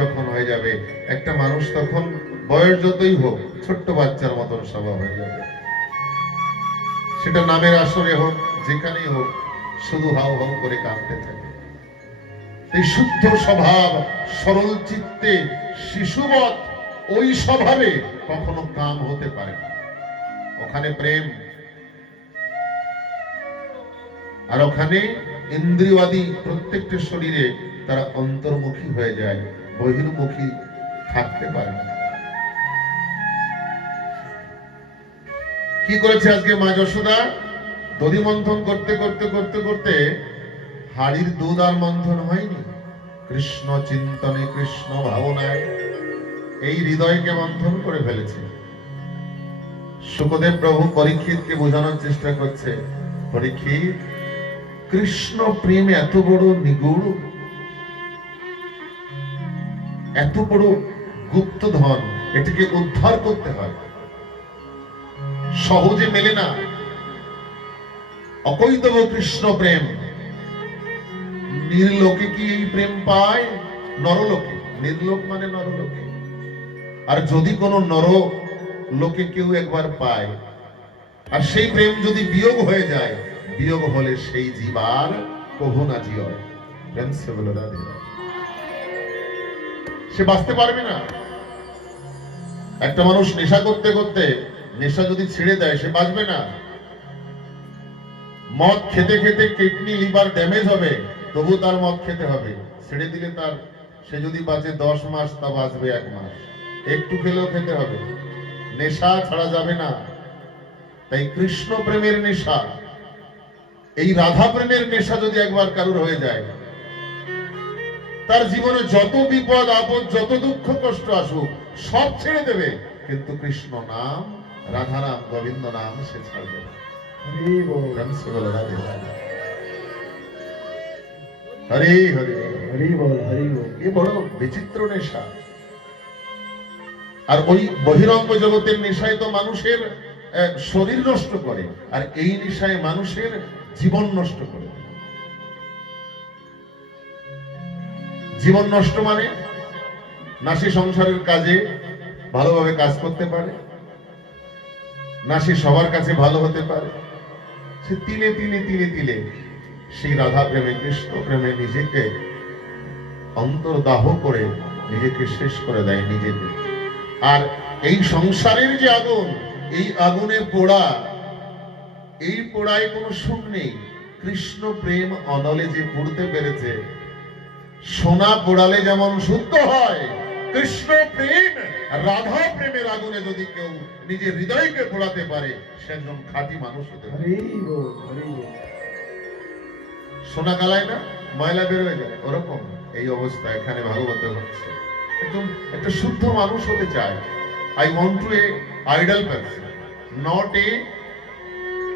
যখন হয়ে যাবে, একটা মানুষ তখন বয়স যতই হোক ছোট্ট বাচ্চার মতন স্বভাব হয়ে যাবে। সেটা নামের আসরে হোক, যেখানেই হোক, শুধু হাউ হাউ করে কাঁদতে থাকে। এই শুদ্ধ স্বভাব, সরল চিত্তে শিশুবৎ ওই স্বভাবে কখনো কাম হতে পারে না। ওখানে প্রেম, আর ওখানে ইন্দ্রিয়াদি প্রত্যেকটা শরীরে তারা অন্তর্মুখী হয়ে যায়, বহির্মুখী থাকতে পারে না। কি করেছে আজকে মা যশোদা? দধি মন্থন করতে করতে করতে করতে হাড়ির দুধ আর মন্থন হয়নি। কৃষ্ণ চিন্তনে, কৃষ্ণ ভাবনায় এই হৃদয়কে মন্থন করে ফেলেছে। শুকদেব প্রভু পরীক্ষিতকে বোঝানোর চেষ্টা করছে, পরীক্ষিত, কৃষ্ণ প্রেম এত বড় নিগূঢ়, এত বড় গুপ্ত ধন, এটাকে উদ্ধার করতে হয়, সহজে মেলে না। অকৈতব কৃষ্ণ প্রেম। নির্লোকে কি এই প্রেম পায়? নরলোকে। নির্লোক মানে নরলোকে। আর যদি কোনো নর লোকে কেউ একবার পায়, আর সেই প্রেম যদি বিয়োগ হয়ে যায়, বিয়োগ হলে সেই জীব আর কভু না জিয়। প্রেম সে বলে রাধে, সে বাঁচতে পারবে না। একটা মানুষ নেশা করতে করতে নেশা যদি ছেড়ে দেয়, সে বাঁচবে না। মদ খেতে খেতে কিডনি লিভার ড্যামেজ হবে, তবু তার মদ খেতে হবে। ছেড়ে দিলে তার, সে যদি বাঁচে 10 মাস, তা বাঁচবে 1 মাস। একটু খেলেও খেতে হবে, নেশা ছাড়া যাবে না। তাই কৃষ্ণ প্রেমের নেশা, এই রাধা প্রেমের নেশা যদি একবার কারুর হয়ে যায়, তার জীবনে যত বিপদ আপদ, যত দুঃখ কষ্ট আসুক, সব ছেড়ে দেবে, কিন্তু কৃষ্ণ নাম, রাধা নাম, গোবিন্দ নাম সে ছাড়বে না। হরি বল, রাধে রাধে, হরি হরি, হরি বল, হরি বল। এ বড় বিচিত্র নেশা। আর ওই বহিরঙ্গ জগতের নেশায় তো মানুষের শরীর নষ্ট করে, আর এই নেশায় মানুষের জীবন নষ্ট করে। জীবন নষ্ট মানে না সে সংসারের কাজে ভালোভাবে কাজ করতে পারে, না সে সবার কাছে ভালো হতে পারে। সে তিলে তিলে তিলে তিলে সেই রাধা প্রেমে, কৃষ্ণ প্রেমে নিজেকে অন্তর্দাহ করে নিজেকে শেষ করে দেয় নিজেকে। আর এই সংসারের যে আগুন, এই আগুনের পোড়া, এই পোড়ায় কোনো সুখ নেই। কৃষ্ণ প্রেম অনলে যে পুড়তে পেরেছে, সোনা পোড়ালে যেমন শুদ্ধ হয়, কৃষ্ণ প্রেম, রাধা প্রেমের আগুনে যদি কেউ নিজের হৃদয়কে পোড়াতে পারে, সে একজন খাঁটি মানুষ হতে পারে। সোনা গালায় না, ময়লা বের হয়ে যায়, ওরকম এই অবস্থা এখানে ভাগবতে হচ্ছে। একদম একটা শুদ্ধ মানুষ হতে চায়। I want to a idle person, not a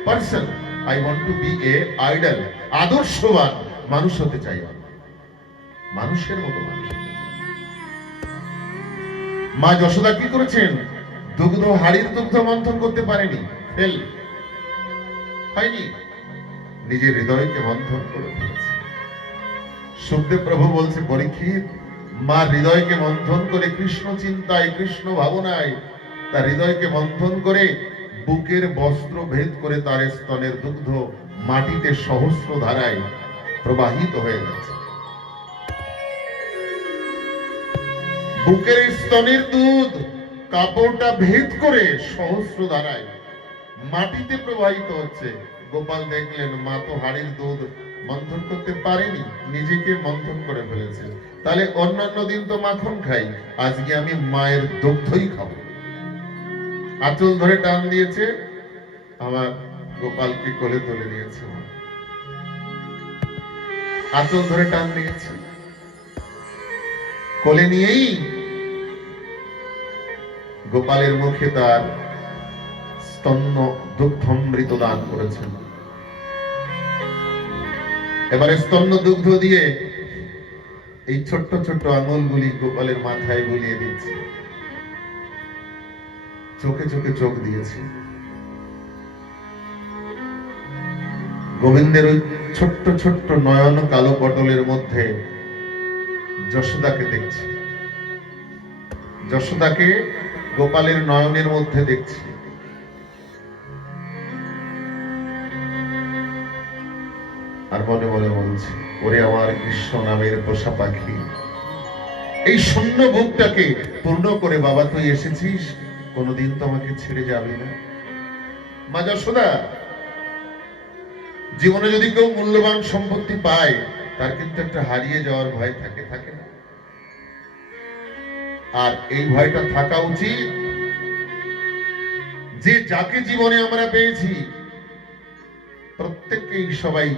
person. I want to be a idol. আদর্শবান মানুষ হতে চাই, মানুষের মতো মানুষ। মা যশোদা কি করেছেন? দুগ্ধ, হাড়ির দুগ্ধ মন্থন করতে পারেনি, ফেল হয়নি, নিজের হৃদয়কে মন্থন করে ফেলেছে। সুখদেব প্রভু বলছে, পরীক্ষিত, মা হৃদয়কে মন্থন করে কৃষ্ণ চিন্তায়, কৃষ্ণ ভাবনায় তার হৃদয়কে মন্থন করে বুকের বস্ত্র ভেদ করে তার স্তনের দুগ্ধ মাটিতে সহস্র ধারায় প্রবাহিত হয়ে গেছে। বুকের স্তনের দুধ কাপড়টা ভেদ করে সহস্র ধারায় মাটিতে প্রবাহিত হচ্ছে। গোপাল দেখলেন মা তো হাড়ির দুধ মন্থন করতে পারেনি, নিজেকে মন্থন করে ফেলেছে। তাহলে অন্যান্য দিন তো মাখন খাই, আজকে আমি মায়ের দুগ্ধই খাবো। আঁচল ধরে টান দিয়েছে, আমার গোপালকে কোলে তুলে নিয়েছে। আঁচল ধরে টান দিয়েছে, কোলে নিয়েই গোপালের মুখে তার স্তন্য দুগ্ধমৃত দান করেছেন। এবারে স্তন্য দুগ্ধ দিয়ে এই ছোট্ট ছোট্ট আঙুলগুলি গোপালের মাথায় বুলিয়ে দিচ্ছে, চোখে চোখে চোখ দিয়েছে। গোবিন্দের ওই ছোট্ট ছোট্ট নয়ন কালো পটলের মধ্যে যশোদাকে দেখছে। যশোদাকে গোপালের নয়নের মধ্যে দেখছি। আর মনে মনে বলছি, ওরে আমার কৃষ্ণ নামের পোষা পাখি, এই শূন্য বুকটাকে পূর্ণ করে বাবা তুই এসেছিস, কোনোদিন তো আমাকে ছেড়ে যাবি না। মা যশোদা, জীবনে যদি কেউ মূল্যবান সম্পত্তি পায়, তার কিন্তু একটা হারিয়ে যাওয়ার ভয় থাকে, থাকে না? আর এই ভয়টা থাকা উচিত যে যাকে জীবনে আমরা পেয়েছি, প্রত্যেককেই সবাই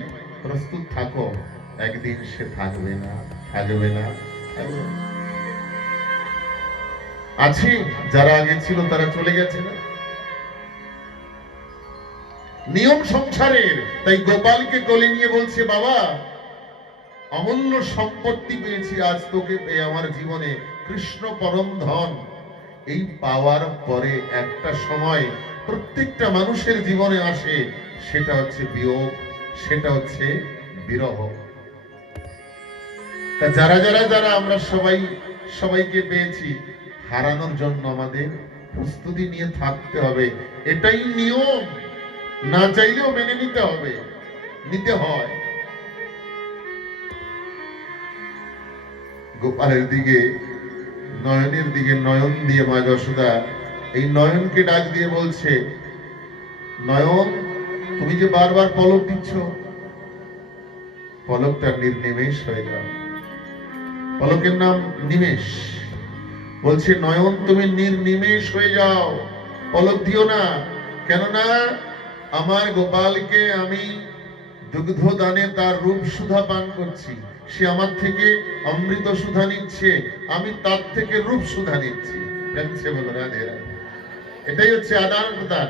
প্রস্তুত থাকো, একদিন সে থাকবে না, থাকবে না, থাকবে না। আছে যারা আগে ছিল তারা চলে গেছে না, নিয়ম সংসারের। তাই গোপালকে কোলে নিয়ে বলছে, বাবা অমূল্য সম্পত্তি পেয়েছি আজ তোকে পেয়ে আমার জীবনে, কৃষ্ণ পরম ধন। এই পাওয়ার পরে একটা সময় প্রত্যেকটা মানুষের জীবনে আসে, সেটা হচ্ছে বিয়োগ, সেটা হচ্ছে বিরহ। তা যারা যারা যারা আমরা সবাইকে পেয়েছি, হারানোর জন্য আমাদের প্রস্তুতি নিয়ে থাকতে হবে, এটাই নিয়ম। না চাইলেও মেনে নিতে হবে, নিতে হয়। গোপালের দিকে, নয়নের দিকে নয়ন দিয়ে মা যশোদা এই নয়নকে ডাক দিয়ে বলছে, নয়ন তুমি যে বারবার পলক দিচ্ছ, পলকটা নির্নিমেষ হয়ে যাও। পলকের নাম নিমেষ। বলছে নয়ন তুমি নির্নিমেষ হয়ে যাও, পলক দিও না। কেননা আমার গোপালকে আমি দুগ্ধ দানে তার রূপ সুধা পান করছি, সে আমার থেকে অমৃত সুধা নিচ্ছে, আমি তার থেকে রূপ সুধা নিচ্ছি। বলো রাধে রাধে। এটাই হচ্ছে আদান প্রদান।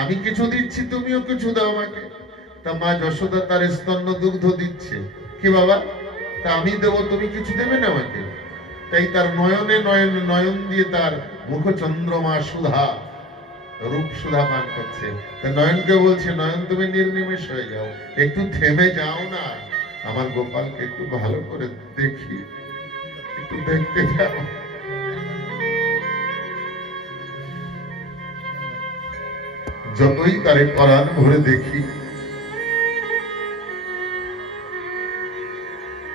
আমি কিছু দিচ্ছি, তুমিও কিছু দাও আমাকে। তা মা যশোদা তার স্তন্য দুগ্ধ দিচ্ছে, কি বাবা তা আমি দেবো, তুমি কিছু দেবে না আমাকে? তাই তার নয়নে নয়ন নয়ন দিয়ে তার মুখ চন্দ্রমা সুধা, রূপ সুধা পান করছে। তা নয়নকে বলছে, নয়ন তুমি নির্নিমেষ হয়ে যাও, একটু থেমে যাও না, আমার গোপালকে একটু ভালো করে দেখি, একটু দেখতে যাও। যতই তারে পরাণ ভরে দেখি,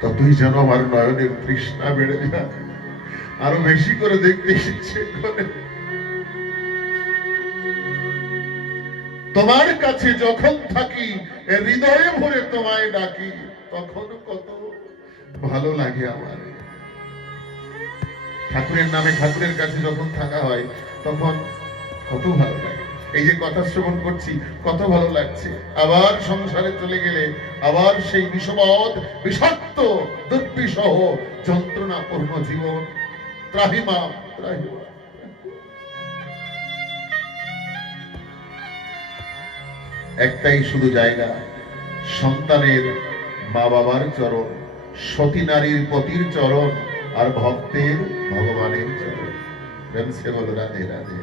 ততই যেন আমার নয়নের তৃষ্ণা বেড়ে যায়, আরো বেশি করে দেখতে ইচ্ছে করে। তোমার কাছে যখন থাকি, হৃদয়ে ভরে তোমায় ডাকি, তখন কত ভালো লাগে আমার। ঠাকুরের নামে ঠাকুরের কাছে যখন থাকা হয়, তখন কত ভালো লাগে। এই যে কথা শ্রবণ করছি, কত ভালো লাগছে। আবার সংসারে চলে গেলে আবার সেই বিষমদ বিষাক্ত দুর্বিষহ যন্ত্রণাপূর্ণ জীবন। ত্রাহিমা ত্রাহিমা। একটাই শুধু জায়গা, সন্তানের মা বাবার চরণ, সতী নারীর পতির চরণ, আর ভক্তের ভগবানের চরণ। প্রেম সে বল রাধে রাধে।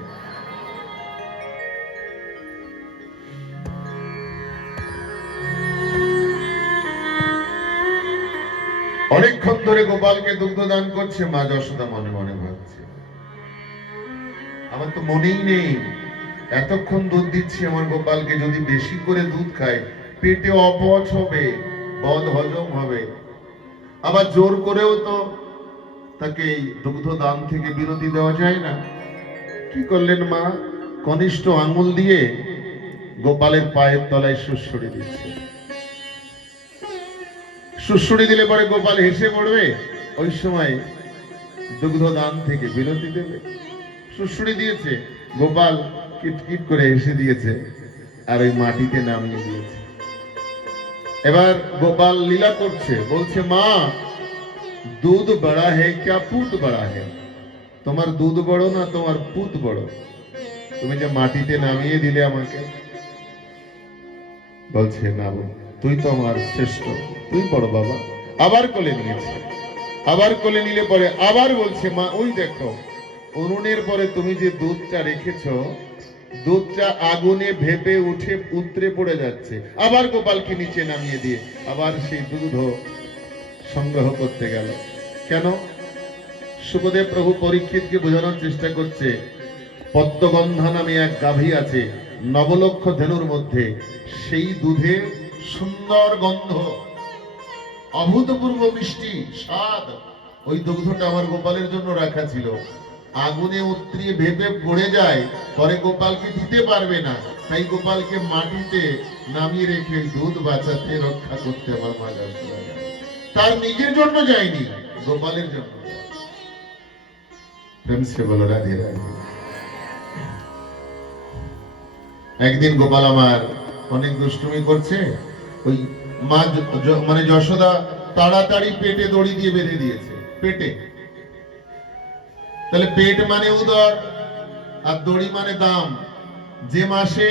অনেকক্ষণ ধরে গোপালকে দুগ্ধ দান করছে মা যশোদা, মনে মনে ভাবছে, আমার তো মনেই নেই এতক্ষণ দুধ দিচ্ছি আমার গোপালকে, যদি বেশি করে দুধ খায় পেটে অপচ হবে, বদ হজম হবে। আবার জোর করেও তো তাকে দুগ্ধ দান থেকে বিরতি দেওয়া যায় না। কি করলেন মা? কনিষ্ঠ আঙ্গুল দিয়ে গোপালের পায়ের তলায় সুড়সুড়ি দিচ্ছে। সুড়সুড়ি দিলে পরে গোপাল হেসে পড়বে, ওই সময় দুগ্ধ দান থেকে বিরতি দেবে। সুড়সুড়ি দিয়েছে, গোপাল কিটকিট করে হেসে দিয়েছে, আর ওই মাটিতে নামিয়ে দিয়েছে। এবার গোপাল লীলা করছে, বলছে মা দুধ বড়া হে ক্যা পুত বড়া হে? তোমার দুধ বড় না তোমার পুত বড়? তুমি যে মাটিতে নামিয়ে দিলে আমাকে। বলছে না, তুই তো আমার শ্রেষ্ঠ, তুই বড় বাবা। আবার কোলে নিয়েছে, আবার কোলে নিলে পরে আবার বলছে মা ওই দেখো উনুনের পরে তুমি যে দুধটা রেখেছো, দুধটা আগুনে ভেপে উঠে উতরে পড়ে যাচ্ছে। আবার গোপালকে নিচে নামিয়ে দিয়ে আবার সেই দুধ সংগ্রহ করতে গেল। কেন? সুখদেব প্রভু পরীক্ষিতকে বোঝানোর চেষ্টা করছে পদ্মগন্ধা নামে এক গাভী আছে নবলক্ষ ধেনুর মধ্যে, সেই দুধে সুন্দর গন্ধ, অভূতপূর্ব মিষ্টি স্বাদ। ওই দুগ্ধটা আমার গোপালের জন্য রাখা ছিল। আগুনে উত্তরিয়ে ভেপে পড়ে যায়, পরে গোপালকে দিতে পারবে না, তাই গোপালকে মাটিতে নামিয়ে রেখে দুধ বাঁচাতে রক্ষা করতে আমার মা যশোদা গেল। তার নিজের জন্য যায়নি, গোপালের জন্য। প্রেম সে বলো রাধে রাধে। একদিন গোপাল আমার অনেক দুষ্টুমি করছে, ওই মা মানে যশোদা তাড়াতাড়ি পেটে দড়ি দিয়ে বেঁধে দিয়েছে। পেটে, তাহলে পেট মানে উদর আর দড়ি মানে দাম। যে মাসে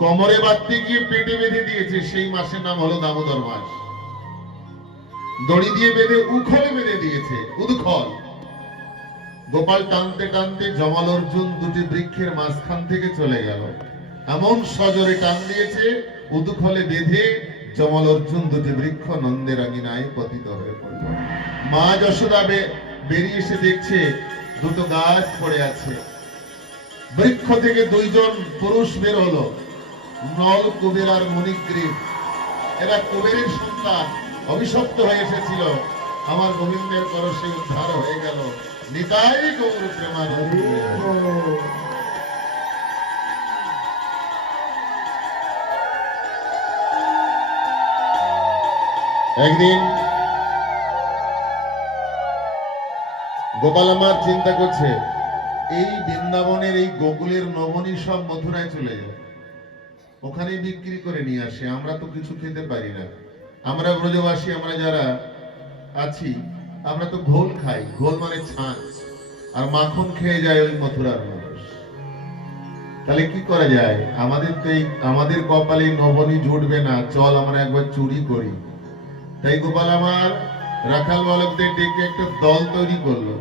কোমরে বাঁধতে গিয়ে পেটে বেঁধে দিয়েছে সেই মাসের নাম হলো দামোদর মাস। দড়ি দিয়ে বেঁধে উখলে বেঁধে দিয়েছে, উদখল। গোপাল টানতে টানতে জমাল অর্জুন দুটি বৃক্ষের মাঝখান থেকে চলে গেল। এমন সজোরে টান দিয়েছে, উদখলে বেঁধে জমাল অর্জুন দুটি বৃক্ষ নন্দের আঙিনায় পতিত হয়ে পড়ল। মা যশোদা বেরিয়ে এসে দেখছে দুটো গাছ পড়ে আছে। বৃক্ষ থেকে দুইজন পুরুষ বের হলো, নল কুবের আর মণিগ্রীব। এরা কুবেরের সন্তান, অভিশপ্ত হয়ে এসেছিল। আমার গোবিন্দের পরশে উদ্ধার হয়ে গেল। নিতাই গৌর প্রেমানন্দে। একদিন গোপাল আমার চিন্তা করছে, এই বৃন্দাবনের এই গোকুলের নবনী সব মথুরায় চলে যায়, ওখানে বিক্রি করে নিয়ে আসে। আমরা তো কিছু খেতে পারি না। আমরা ব্রজবাসী, আমরা যারা আছি, আমরা তো ঘোল খাই। ঘোল মানে ছাঁচ, আর মাখন খেয়ে যায় ওই মথুরার মানুষ। তাহলে কি করা যায়? আমাদের তো আমাদের কপালে নবনী জুটবে না, চল আমরা একবার চুরি করি। তাই গোপাল আমার রাখাল বালকদের ডেকে একটা দল তৈরি করলো।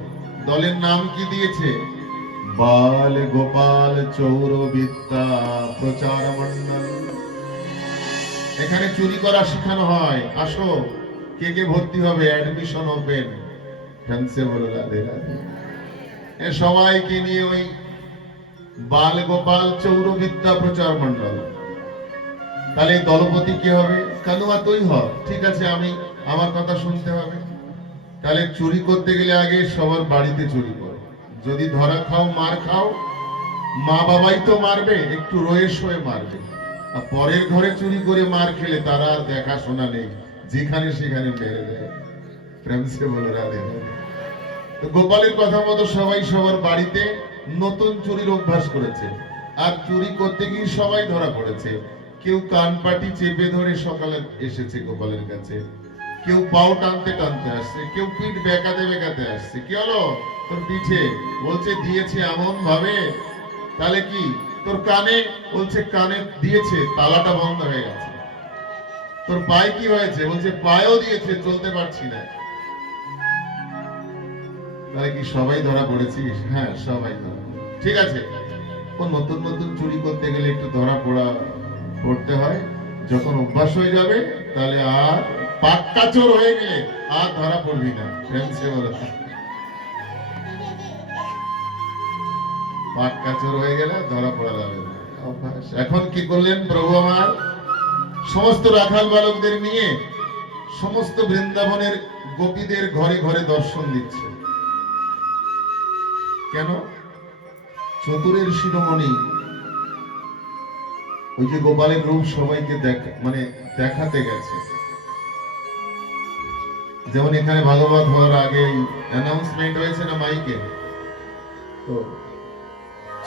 দলের নাম কি দিয়েছে? বাল গোপাল চৌর বিদ্যা প্রচার মন্ডল। এখানে চুরি করা শেখানো হয়। আসো, কে কে ভর্তি হবে? Admission open. ফ্যান্সে বলো রাধে রাধে। সবাইকে নিয়ে ওই বাল গোপাল চৌর বিদ্যা প্রচার মন্ডল। তাহলে দলপতি কি হবে? কানুয়া তুই হ। ঠিক আছে, আমি আমার কথা শুনতে হবে। তাহলে চুরি করতে গেলে আগে সবার বাড়িতে চুরি করো। যদি ধরা খাও, মার খাও, মা বাবাই তো মারবে, একটু রয়ে শোয়ে মারবে। আর পরের ঘরে চুরি করে মার খেলে তারা আর দেখাশোনা নেই, যেখানে সেখানে মেরে দেয়। প্রেম সে বলো রাধে রাধে। তো গোপালের কথা মতো সবাই সবার বাড়িতে নতুন চুরির অভ্যাস করেছে। আর চুরি করতে গিয়ে সবাই ধরা পড়েছে। কেউ কান পাটি চেপে ধরে সকালে এসেছে গোপালের কাছে, কেউ পাও টানতে টানতে আসছে, কেউ পিঠ বেঁকাতে বেঁকাতে আসছে। কি হলো তোর পিঠে? বলছে দিয়েছে এমন ভাবে। তাহলে কি? তোর কানে? বলছে কানে দিয়েছে, তালাটা বন্ধ হয়ে গেছে। তোর পায়ে কি হয়েছে? বলছে পায়েও দিয়েছে, চলতে পারছি না। তাহলে কি সবাই ধরা পড়েছিস? হ্যাঁ, সবাই ধরা। ঠিক আছে, ও নতুন নতুন চুরি করতে গেলে একটু ধরা পড়তে হয়। যখন অভ্যাস হয়ে যাবে তাহলে আর পাক্কা চোর হয়ে গেলে আর ধরা পড়বি না। ফ্রেন্ডসে বলে পাক্কা চোর হয়ে গেলে ধরা পড়া যাবে না, অভ্যাস। এখন কি করলেন প্রভু আমার? সমস্ত রাখাল বালকদের নিয়ে সমস্ত বৃন্দাবনের গোপীদের ঘরে ঘরে দর্শন দিচ্ছে। কেন? চতুরের শিরোমণি ওই যে গোপালের রূপ সবাইকে দেখাতে গেছে। যেমন এখানে ভাগবত হওয়ার আগে অ্যানাউন্সমেন্ট হয়েছে না মাইকে, তো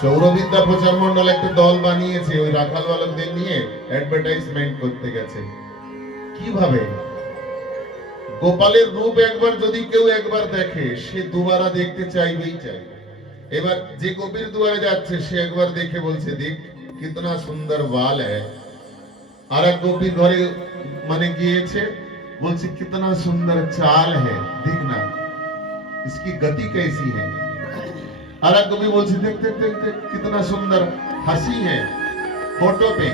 চৌরবিদ্যা প্রচার মন্ডল একটা দল বানিয়েছে, ওই রাখাল বালকদের নিয়ে অ্যাডভার্টাইজমেন্ট করতে গেছে। কিভাবে? গোপালের রূপ একবার যদি কেউ একবার দেখে, সে দুবারা দেখতে চাইবেই চাইবে। এবার যে গোপীর দুয়ারে যাচ্ছে সে একবার দেখে বলছে, দেখ কিতনা সুন্দর বাল হ্যায়। আর এক গোপীর ঘরে গিয়েছে, বলছে কিতনা সুন্দর চাল হ্যায়, দেখ না इसकी गति कैसी है। আর এক গোপী বলছে দেখ দেখ দেখ দেখ কিতনা সুন্দর হাসি है फोटो पे।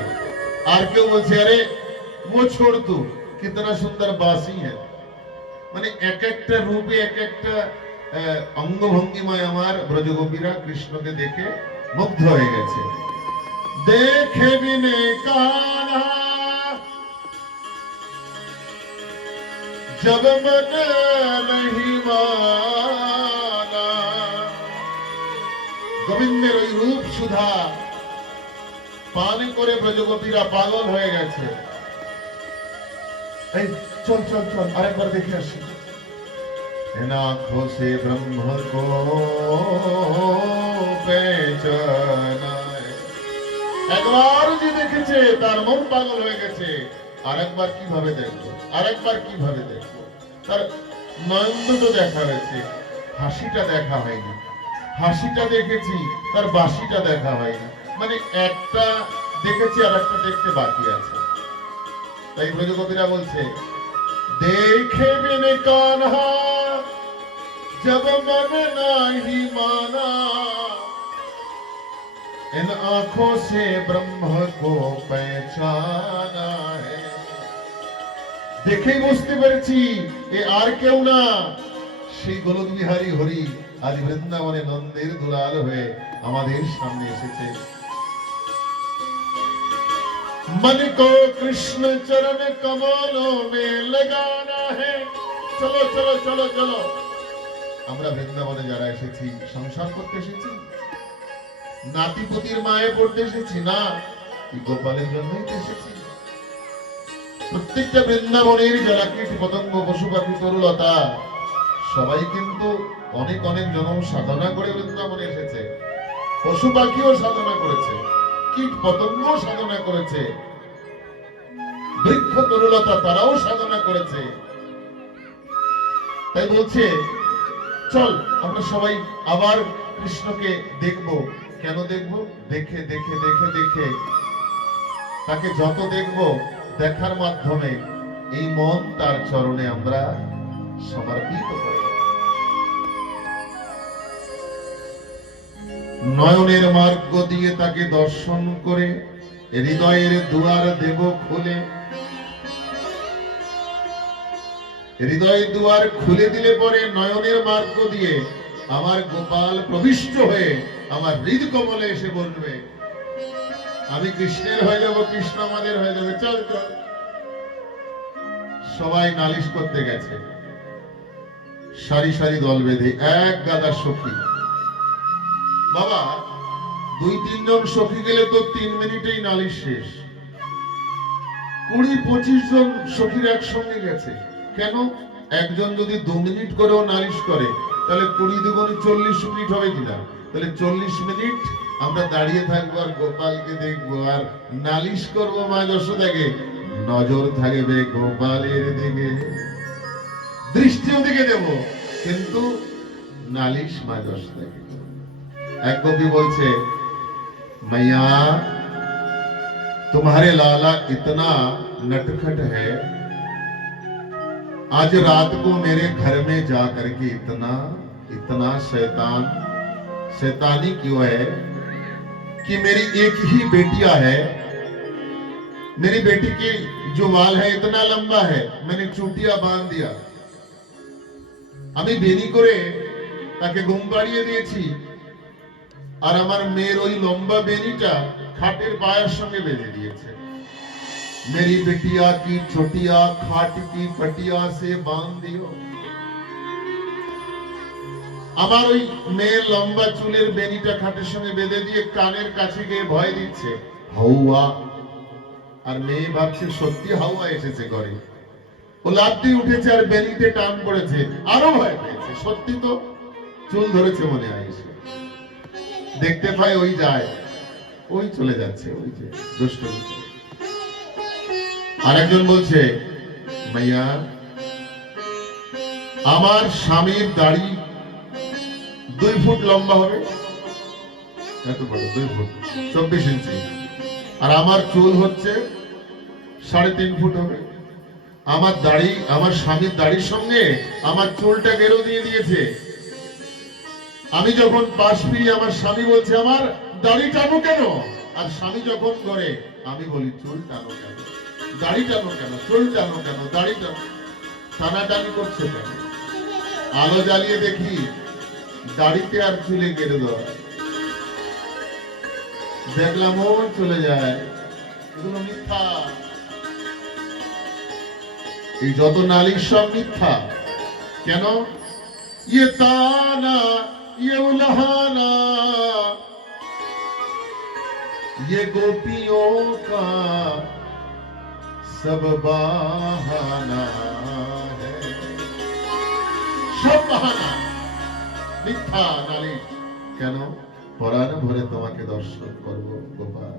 আর কেউ বলছে আরে वो छोड़ तू कितना सुंदर बासी है। মানে এক একটা রূপে এক একটা অঙ্গভঙ্গিমায় আমার ব্রজগোপীরা কৃষ্ণকে দেখে মুগ্ধ হয়ে গেছে। দেখে বিনে কানা जब मन नहीं माना। গোবিন্দের ওই রূপ সুধা পান করে ব্রজগোপীরা পাগল হয়ে গেছে। এই চল চল চল আরেকবার দেখে আসি। इन आंखों से ब्रह्म को पहचाना। একবার যে দেখেছে তার মন পাগল হয়ে গেছে। আরেকবার কিভাবে দেখবো, আরেকবার কিভাবে দেখবো। তার নয়ন দুটো দেখা হয়েছে, হাসিটা দেখা হয়নি। হাসিটা দেখেছি, তার বাঁশিটা দেখা হয়নি। মানে একটা দেখেছি আর একটা দেখতে বাকি আছে। তাই ব্রজগোপীরা বলছে দেখে বিনে কানহা जब मन नहीं माना। इन आंखों से ब्रह्म को पहचाना है। দেখেই বুঝতে পেরেছি এ আর কেউ না, সেই গোলক বিহারী হরি আজ বৃন্দাবনে নন্দের দুলাল হয়ে আমাদের সামনে এসেছে। मन को कृष्ण चरण कमलों में लगाना है। चलो चलो चलो चलो। আমরা বৃন্দাবনে যারা এসেছি সংসার করতে এসেছি, নাতিপতির মায়ে পড়তে এসেছি না, এই গোপালের জন্যই এসেছি। প্রত্যেকটা বৃন্দাবনের যারা কীট পতঙ্গ পশু পাখি তরুলতা সবাই কিন্তু অনেক অনেক জনম সাধনা করে বৃন্দাবনে এসেছে। পশু পাখিও সাধনা করেছে, কীট পতঙ্গ সাধনা করেছে, বৃক্ষ তরুলতা তারাও সাধনা করেছে। তাই বলছে চল আমরা সবাই আবার কৃষ্ণকে দেখব। কেন দেখব? দেখে দেখে দেখে দেখে তাকে যত দেখব, দেখার মাধ্যমে এই মন তার চরণে আমরা সমর্পিত করব। নয়নের মার্গ দিয়ে তাকে দর্শন করে হৃদয়ের দুয়ার দেব খুলে। হৃদয়ের দুয়ার খুলে দিলে পরে নয়নের মার্গ দিয়ে আমার গোপাল প্রবিষ্ট হয়ে আমার হৃদ কমলে এসে বলবে আমি কৃষ্ণের হয়ে যাব, কৃষ্ণ আমাদের হয়ে যাবে। চল চল। সবাই নালিশ করতে গেছে, সারি সারি দল বেঁধে এক গাদা সখী। বাবা 2-3 জন সখী গেলে তো 3 মিনিটেই নালিশ শেষ। 20-25 জন সখীর একসঙ্গে গেছে। কেন? একজন যদি 2 মিনিট করেও নালিশ করে তাহলে 20 দুগুণে 40 মিনিট হবে কিনা? তাহলে 40 মিনিট আমরা দাঁড়িয়ে থাকবো আর গোপালকে দেখবো আর নালিশ করবো মা যশোদাকে। নজর থাকবে গোপালের দিকে, দৃষ্টিও দিকে দেব, কিন্তু নালিশ মা যশোদাকে। এক কবি বলছে मैया तुम्हारे लाला इतना नटखट है, आज रात को मेरे घर में जा करके इतना इतना शैतानी क्यों है कि मेरी एक ही बेटिया है, मेरी बेटी की जो बाल है इतना लंबा है, मैंने चूटिया बांध दिया। আমি বেনি করে তাকে ঘুম পাড়িয়ে দিয়েছি আর আমার মেয়ের ওই লম্বা বেনিটা খাটের পায়ের সঙ্গে বেঁধে দিয়েছে। मेरी बिटिया की छोटिया खाट की पटिया से बांध दियो। আমার ওই মেয়ের লম্বা চুলের বেনিটা খাটের সঙ্গে বেঁধে দিয়ে কানের কাছে গিয়ে ভয় দিচ্ছে হাওয়া। আর মেয়ে ভাবছে সত্যি হাওয়া এসেছে ঘরে। ও লাফতে উঠেছে আর বেনিতে টান পড়েছে, আরো ভয় পেয়েছে। সত্যি তো চুল ধরেছে মনে হয়। দেখতে পায় ওই যায়, ওই চলে যাচ্ছে, ওই যে দুষ্ট। আরেকজন বলছে মাইয়া আমার স্বামীর দাড়ি 2 ফুট লম্বা হবে, এত বড় 2 ফুট 24 ইঞ্চি, আর আমার চুল হচ্ছে 3.5 ফুট হবে। আমার দাড়ি, আমার স্বামীর দাড়ির সঙ্গে আমার চুলটা গেরো দিয়ে দিয়েছে। আমি যখন পাশ ফিরি আমার স্বামী বলছে আমার দাড়ি টানো কেন, আর স্বামী যখন করে আমি বলি চুল টানো কেন, দাড়ি টানো কেন, চুল টানো কেন, দাড়ি টানো। টানাটানি করছে কেন? আলো জ্বালিয়ে দেখি দাড়িতে আর চুলে কেটে দেওয়া, দেখলাম ও চলে যায়। এগুলো মিথ্যা। এই যত নালিশ সব মিথ্যা। কেন? ये ताना, ये उल्हाना, ये गोपियों का सब बहाना है। सब बहाना, মিথ্যা নালিশ। কেন? পরাণ ভরে তোমাকে দর্শন করব গোপাল।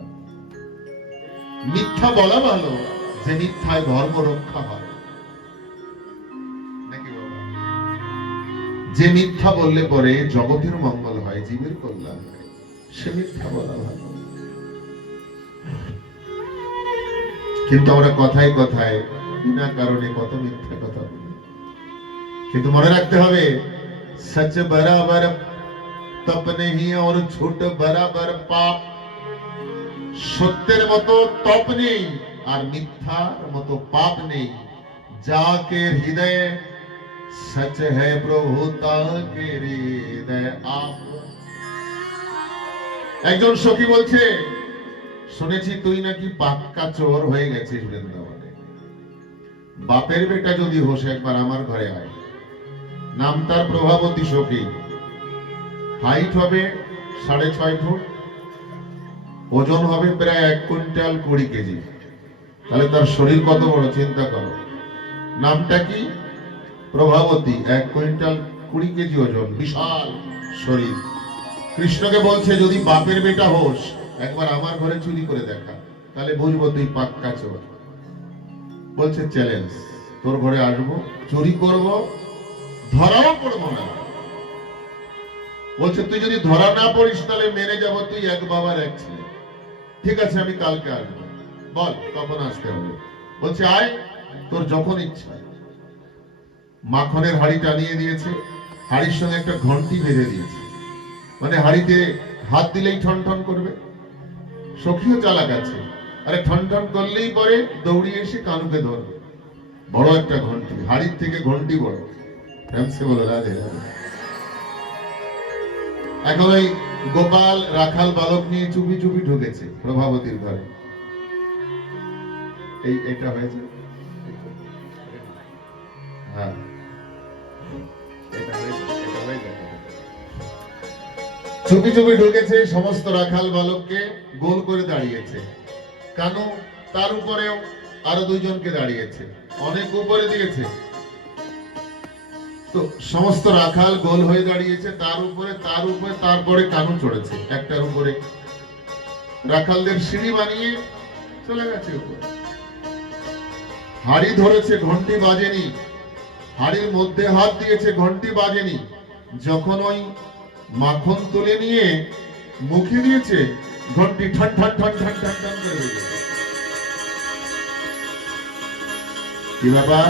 মিথ্যা বলা ভালো, যে মিথ্যায় ধর্ম রক্ষা হয়। যে মিথ্যা বললে পরে জগতের মঙ্গল হয়, জীবের কল্যাণ হয়, সে মিথ্যা বলা ভালো। কিন্তু আমরা কথায় কথায় বিনা কারণে কত মিথ্যা কথা বলি। কিন্তু মনে রাখতে হবে, সচ বরাবর তপ নেই और झूठ बराबर पाप। সত্যের মতো তপ নেই আর মিথ্যার মতো পাপ নেই। যাকে হৃদয় सच है प्रभु ताके हृदय आप। একজন সখী বলছে, শুনেছি তুই নাকি পাক্কা চোর হয়ে গেছিস বৃন্দাবনে। বাপের বেটা যদি হোস একবার আমার ঘরে আয়। নাম তার প্রভাবতী সখী। হাইট হবে 6.5 ফুট, ওজন হবে প্রায় 1 কুইন্টাল 20 কেজি। তাহলে তার শরীর কত বড় চিন্তা করো। নামটা কি? প্রভাবতী। 1 কুইন্টাল 20 কেজি ওজন, বিশাল শরীর। কৃষ্ণকে বলছে, যদি বাপের বেটা হোস একবার আমার ঘরে চুরি করে দেখা, তাহলে বুঝবো তুই পাক্কা চোর। বলছে চ্যালেঞ্জ, তোর ঘরে আসবো, চুরি করব, ধরাও পড়বো না। বলছে তুই যদি ধরা না পড়িস তাহলে মেনে যাবো, তুই এক বাবার এক ছেলে। ঠিক আছে, আমি কালকে আসবো। বল কখন আসতে হবে? বলছে আয়, তোর যখন ইচ্ছা। মাখনের হাড়ি টানিয়ে দিয়েছে, হাড়ির সঙ্গে একটা ঘন্টি বেঁধে দিয়েছে, মানে হাড়িতে হাত দিলেই ঠন ঠন করবে। সখীও চালাক আছে, আরে ঠন ঠন করলেই পরে দৌড়িয়ে এসে কানুকে ধরবে। বড় একটা ঘন্টি, হাড়ির থেকে ঘন্টি বড়। বলে রাধে রাধে। এখন ওই গোপাল রাখাল বালক নিয়ে চুপি চুপি ঢুকেছে প্রভাবতীর ঘরে। এটা হয়েছে, হ্যাঁ চুপি চুপি ঢুকেছে, সমস্ত রাখাল বালককে গোল করে দাঁড়িয়েছে। কেন? তার উপরেও আরো 2 জনকে দাঁড়িয়েছে, অনেক উপরে দিয়েছে। তো সমস্ত রাখাল গোল হয়ে দাঁড়িয়েছে, তার উপরে তারপরে কানু চড়েছে একটার উপরে। রাখালদের সিঁড়ি বানিয়ে চলে গেছে উপরে। হাড়ি ধরেছে, ঘন্টি বাজেনি। হাড়ির মধ্যে হাত দিয়েছে, ঘন্টি বাজেনি। যখন ওই মাখন তুলে নিয়ে মুখে দিয়েছে, ঘন্টি ঠন ঠন ঠন ঠন ঠন ঠন করে বেজে। কি ব্যাপার?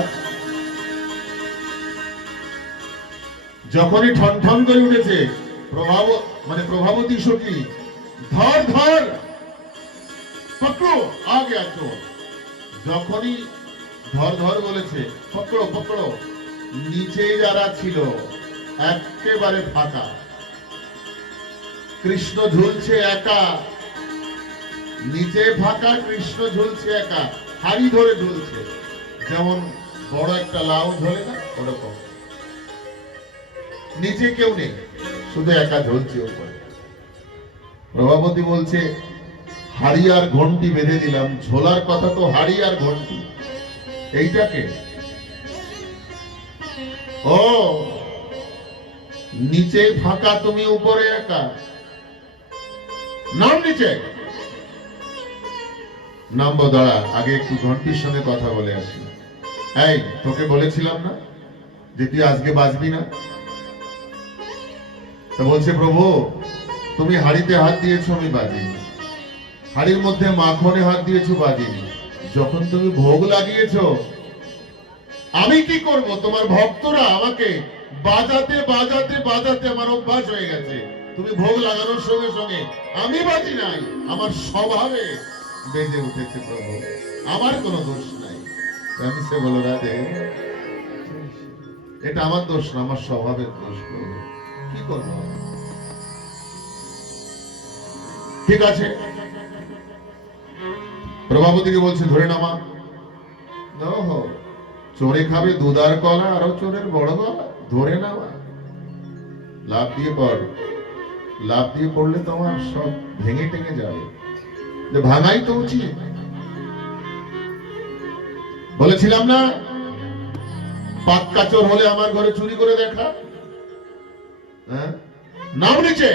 যখনই ঠন ঠন করে উঠেছে, প্রভাবতী সখী, ধর ধর পকড়ো, আ গয়া চোর। যখনই ধর ধর বলেছে, পকড়ো পকড়ো, নিচে যারা ছিল একেবারে ফাঁকা। কৃষ্ণ ঝুলছে একা, নিচে ফাঁকা, কৃষ্ণ ঝুলছে একা, হাড়ি ধরে ঝুলছে। যেমন বড় একটা লাউ ধরে না, ওরকম। নিচে কেউ নেই, শুধু একা ঝুলছে উপরে। প্রভাবতী বলছে, হাড়ি আর ঘন্টি বেঁধে দিলাম, ঝোলার কথা তো হাড়ি আর ঘন্টি, এইটাকে। ও নিচে ফাঁকা, তুমি উপরে একা, নাম নিচে। নামবো, দাঁড়া, আগে একটু ঘন্টির সঙ্গে কথা বলে আসি। এই তোকে বলেছিলাম না যে তুই আজকে বাজবি না? তো বলছে, প্রভু তুমি হাড়িতে হাত দিয়েছো, আমি বাজিনি। হাড়ির মধ্যে মাখনে হাত দিয়েছো, বাজিনি। যখন তুমি ভোগ লাগিয়েছো, আমি কি করব? তোমার ভক্তরা আমাকে বাজাতে বাজাতে বাজাতে আমার অভ্যাস হয়ে গেছে। তুমি ভোগ লাগানোর সঙ্গে সঙ্গে আমি বাজি নাই, আমার স্বভাবে বেজে উঠেছে প্রভু, আমার কোনো দোষ নাই। আমি সে বলো রাধে। এটা আমার দোষ না, আমার স্বভাবের দোষ। কি করবো? ঠিক আছে, প্রভাবতীকে বলছে ধরে নামা। চোরে খাবে দুধার কলা, আরো চোরের বড় গলা, ধরে নামা। লাভ দিয়ে পড়, লাভ দিয়ে পড়লে তোমার সব ভেঙে টেঙে যাবে। যে ভাঙাই তো উচিত। বলেছিলাম না পাক্কা চোর হলে আমার ঘরে চুরি করে দেখা। হ্যাঁ, নাম নিচে।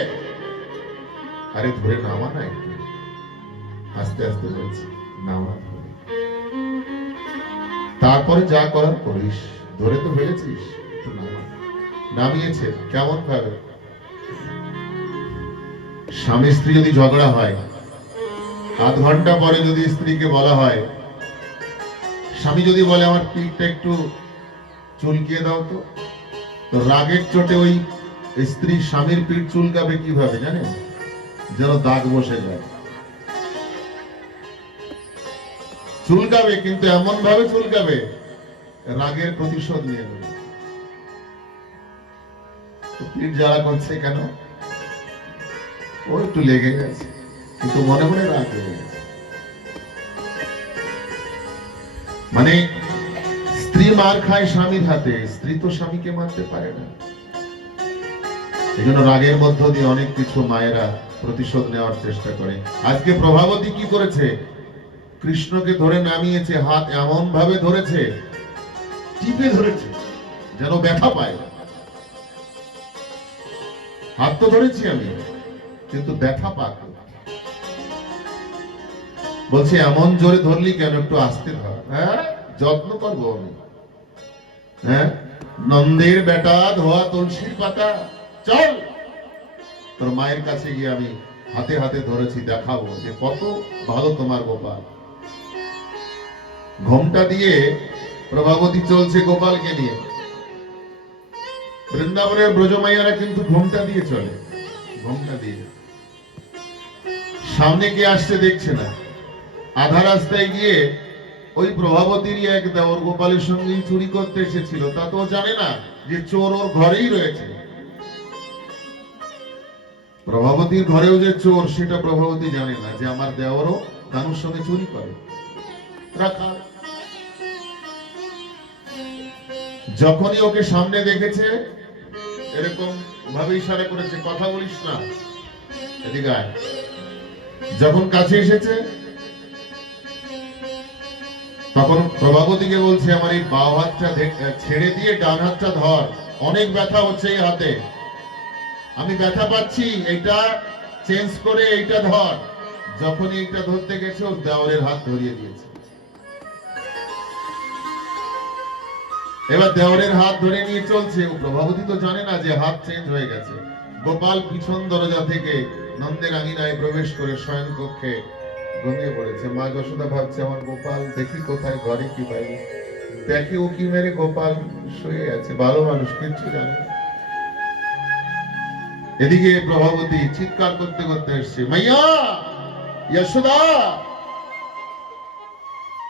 আরে ধরে নামা না, একটু আস্তে আস্তে বলছি, নামা। তারপরে যা করার করিস, ধরে তো ফেলেছিস, একটু নামা। নামিয়েছে কেমন ভাবে? স্বামী স্ত্রী যদি ঝগড়া হয়, আধ ঘন্টা পরে যদি স্ত্রীকে বলা হয়, স্বামী যদি বলে আমার পিঠটা একটু চুলকিয়ে দাও তো, তো রাগের চোটে ওই স্ত্রী স্বামীর পিঠ চুলকাবে কিভাবে জানেন? যেন দাগ বসে যায়। চুলকাবে, কিন্তু এমন ভাবে চুলকাবে রাগের প্রতিশোধ নিয়ে নেবে। পিঠ জ্বালা করছে কেন? ও একটু লেগে গেছে, কিন্তু মনে মনে রাগ হয়ে গেছে। মানে স্ত্রী মার খায় স্বামীর হাতে, স্ত্রী তো স্বামীকে মারতে পারে না। এই জন্য রাগের মধ্য দিয়ে অনেক কিছু মায়েরা প্রতিশোধ নেওয়ার চেষ্টা করে। আজকে প্রভাবতী কি করেছে? কৃষ্ণকে ধরে নামিয়েছে, হাত এমন ভাবে ধরেছে, টিপে ধরেছে যেন ব্যথা পায়। হাত তো ধরেছি আমি, কিন্তু ব্যথা পাক। বলছে এমন জোরে ধরলি কেন, একটু আস্তে ধর। হ্যাঁ, যত্ন করবো আমি। হ্যাঁ, নন্দের বেটা ধোয়া তুলসীর পাতা, চল তোর মায়ের কাছে গিয়ে আমি হাতে হাতে ধরেছি, দেখাবো যে কত ভালো তোমার গোপাল। ঘোমটা দিয়ে প্রভাবতী চলছে গোপালকে নিয়ে। বৃন্দাবনের ব্রজমাইয়ারা কিন্তু ঘোমটা দিয়ে চলে, ঘোমটা দিয়ে। সামনে কে আসছে দেখছে না। আধা রাস্তায় গিয়ে ওই প্রভাবতীরই এক দেওর গোপালের সঙ্গে চুরি করতে এসেছিল, তা তো জানে না যে চোর ওর ঘরেই রয়েছে। প্রভাবতীর ঘরেও যে চোর সেটা প্রভাবতী জানে না, যে আমার দেওরও দানুর সঙ্গে চুরি করে রাখা। যখনই ওকে সামনে দেখেছে, এরকম ভাবে ইশারা করেছে, কথা বলিস না, এদিকে আয়। যখন কাছে এসেছে, তখন প্রভাবতীকে বলছে আমার এই বাঁ হাতটা ছেড়ে দিয়ে ডান হাতটা ধর, অনেক ব্যথা হচ্ছে এই হাতে, আমি ব্যথা পাচ্ছি, এইটা চেঞ্জ করে এইটা ধর। যখন এইটা ধরতে গেছে, ওর দেওরের হাত ধরিয়ে দিয়েছে। এবার দেওরের হাত ধরে নিয়ে চলছে। ও প্রভাবতী তো জানে না যে হাত চেঞ্জ হয়ে গেছে। গোপাল পিছন দরজা থেকে নন্দের আঙিনায় প্রবেশ করে শয়ন কক্ষে ঘুমিয়ে পড়েছে। মা যশোদা ভাবছে আমার গোপাল, দেখি কোথায়, ঘরে কি বাইরে। দেখে ও কি মেরে গোপাল শুয়ে আছে, ভালো মানুষ, কিচ্ছু জানে না। এদিকে প্রভাবতী চিৎকার করতে করতে এসছে, মাইয়া यशोदा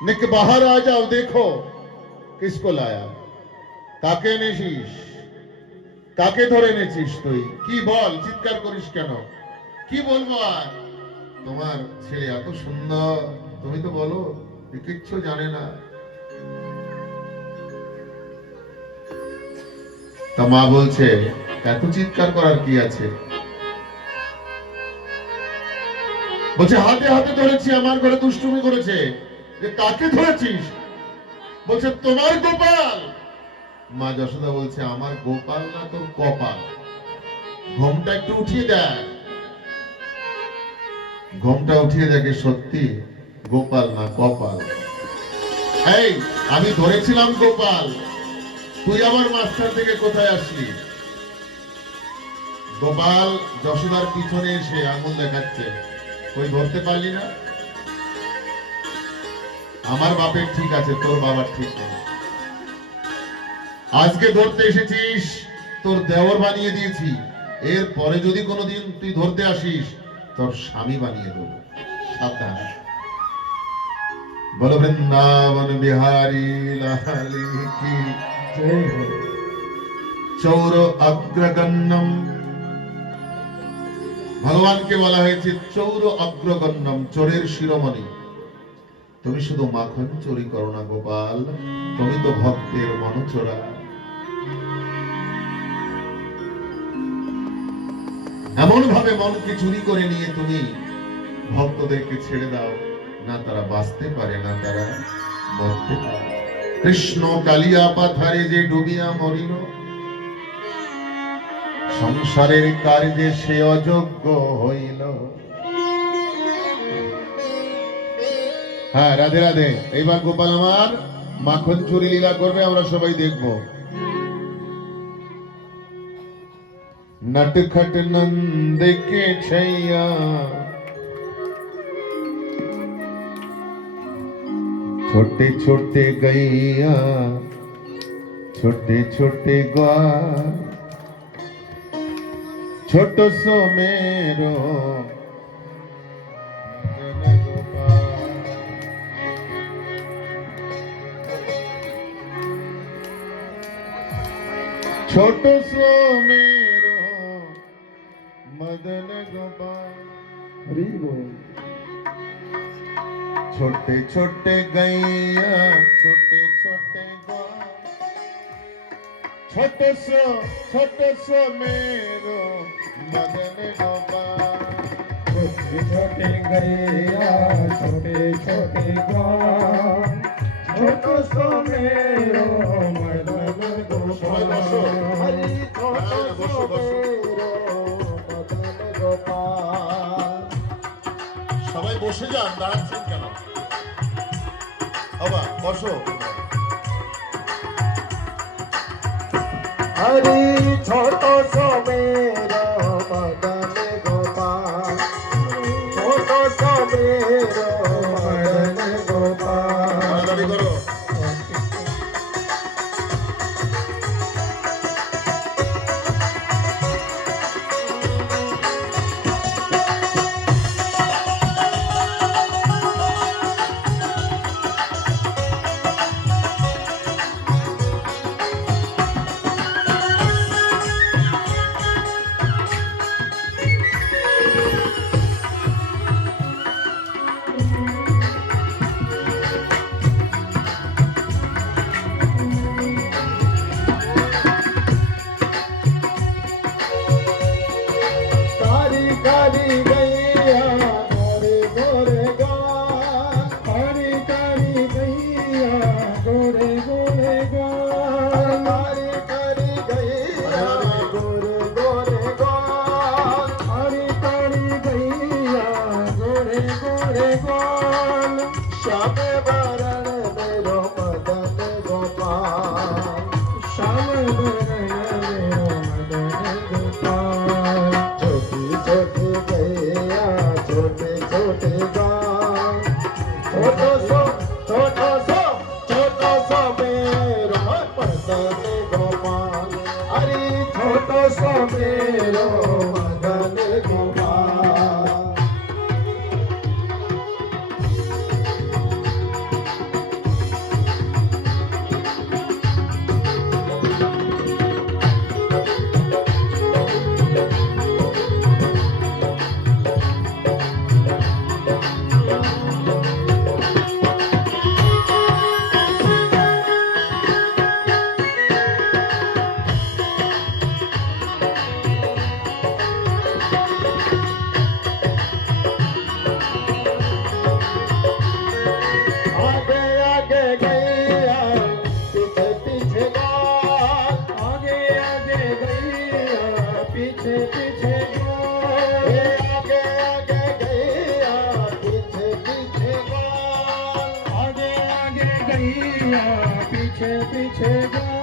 निक बाहर आ जाओ, देखो किसको लाया। কাকে এনেছিস, কাকে ধরে এনেছিস তুই? কি বল, চিৎকার করিস কেন? কি বলবো আর? তোমার ছেলে এত সুন্দর, তুমি তো বলো কিচ্ছু জানে না। তা মা বলছে এত চিৎকার করার কি আছে? বলছে হাতে হাতে ধরেছি, আমার ঘরে দুষ্টুমি করেছে। যে কাকে ধরেছিস? বলছে তোমার গোপাল। মা যশোদা বলছে আমার গোপাল না, তোর কপাল। ঘোমটা একটু উঠিয়ে দেয়। ঘোমটা উঠিয়ে দেখে সত্যি গোপাল না, কপাল। এই আমি ধরেছিলাম গোপাল, তুই আমার মাঝখান থেকে কোথায় আসলি? গোপাল যশোদার পিছনে এসে আঙুল দেখাচ্ছে, কই ধরতে পারলি না? আমার বাপের ঠিক আছে, তোর বাবার ঠিক নেই। আজকে ধরতে এসেছিস, তোর দেওর বানিয়ে দিয়েছি। এর পরে যদি কোনোদিন তুই ধরতে আসিস, তোর স্বামী বানিয়ে দেবো, সাবধান। বলো বৃন্দাবন বিহারী লাল কি জয়। চৌর অগ্রগণ্যম। ভগবানকে বলা হয়েছে চৌর অগ্রগণ্যম, চোরের শিরোমণি। তুমি শুধু মাখন চুরি করো না গোপাল, তুমি তো ভক্তের মনচোরা। এমন ভাবে মনকে চুরি করে নিয়ে তুমি ভক্তদেরকে ছেড়ে দাও, না তারা বাঁচতে পারে না তারা মরতে পারে। কৃষ্ণ কালিয়া পাথারে যে ডুবিয়া মরিল, সংসারের কার্যে সে অযোগ্য হইল। হ্যাঁ, রাধে রাধে। এইবার গোপাল আমার মাখন চুরি লীলা করবে, আমরা সবাই দেখব। नटखट नंद के छैया छोटे छोटे गैया छोटे छोटे ग्वाल छोटो सो मेरो छोटो सो मेरो मदन गोपाल। हरि बोल। छोटे छोटे गैया छोटे छोटे ग्वाल छोटे सो मेरो मदन गोपाल। छोटे छोटे गैया छोटे छोटे ग्वाल छोटो सो मेरो मदन गोपाल। हरि छोटो सो मेरो मदन गोपाल। সবাই বসে যান, দাঁড়াচ্ছেন কেন? বাবা বসো। हरि छोटो सो मेरो मदन गोपाल। छोटो सो मेरो मदन गोपाल। তাড়াতাড়ি করো। कारी कारी गैया गोरे गोरे गाल। कारी कारी गैया गोरे गोरे गाल। कारी कारी गैया गोरे गोरे गाल। कारी कारी गैया गोरे गोरे गाल। श्याम बरण मेरो मदन गोपाल। श्याम बरण मेरो मदन गोपाल। छोटी छोटी गैया छोटे छोटे गाल छोटो सो मेरो मदन गोपाल। अरे छोटो सो मेरो मदन गोपाल। आगे आगे गैया पीछे पीछे गाल। आगे आगे गैया पीछे पीछे गाल। आगे आगे गैया पीछे पीछे गाल। आगे आगे गैया पीछे पीछे गाल।